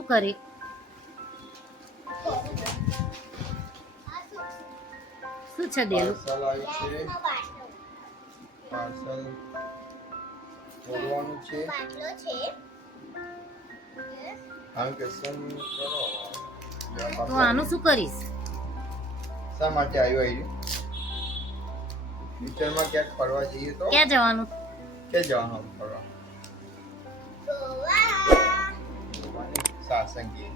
શું કરે? શું છે દેલું? પાર્સલ આવ્યું છે. પાર્સલ ખોલવાનું છે. કેન્સલ કરો. તો આનું શું કરીશ? શા માટે આવ્યો આવ્યું? ફ્યુચરમાં ક્યાંક ફરવા જઈએ તો ક્યાં જવાનું? ક્યાં જવાનું ફરવા? સાસંગી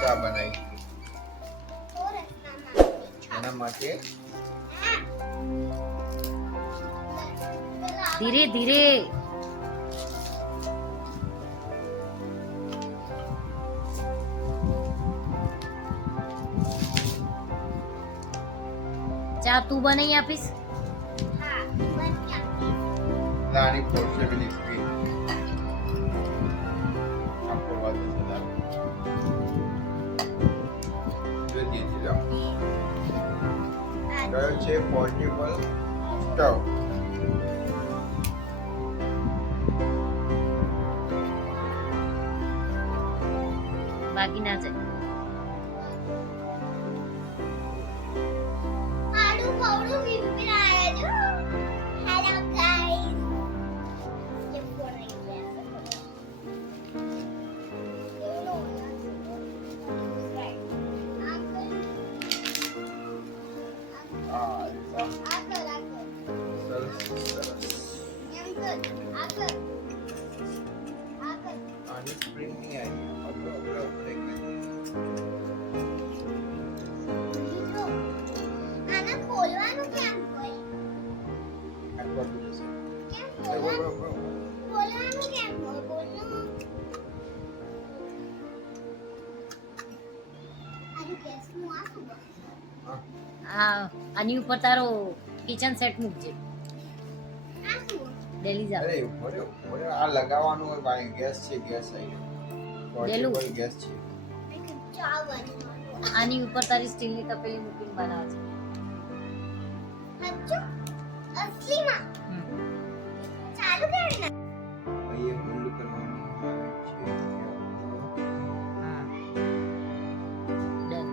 ચા બનાવી એના માટે ધીરે ધીરે. ચા તું બનાવી આપીશ? નાની પોસિબિલિટી આપકો વાત ચલા જો દીધી જાઓ કયો છે પોર્ટેબલ સ્ટવ બાકી ના જાય. આની સ્પ્રિંગ નહીં આવી આપણે ખોલવાનું કેમ હોય? ખોલવાનું કેમ હોય? બોલનું. આજે ગેસનું આ શું બસ? આની ઉપર તારો કિચન સેટ મૂકજે. આ શું? ડેલી જાવ. અરે બોલે આ લગાવવાનું હોય ભાઈ ગેસ છે ગેસ આવી પોર્ટેબલ ગેસ છે ચા બનાવવાનું. આની ઉપર તારી સ્ટીલની તપેલી મૂકીને બનાવજે. હજુ અસલીમાં ચાલુ કરી ના. અહીંયા બંધ કરવાનું આવે છે હા ડન.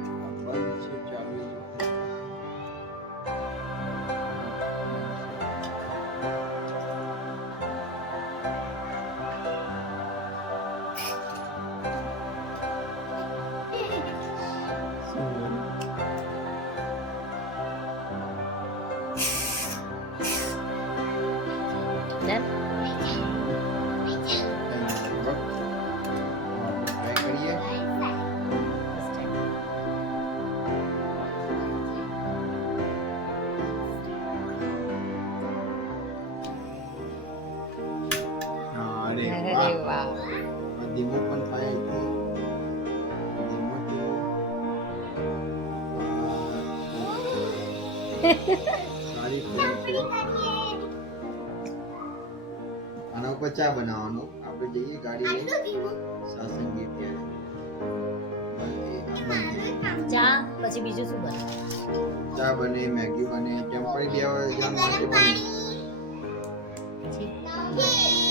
બંધ છે ચાલુ ડન. ટ્રાય કરીએ અરે અરે વાહ વાહ. ધીમો પણ થાય છે ધીમો સારી ફોન છે આના ઉપર ચા બનાવવાનો આપણે જઈએ ગાડી લઈને આટલું ધીમું. સાસંગી ત્યારે ચા પછી બીજું શું બને? ચા બને મેગી બને ટેમ્પરી બે જણ માટે ગરમ બને પાણી. પછી નથી.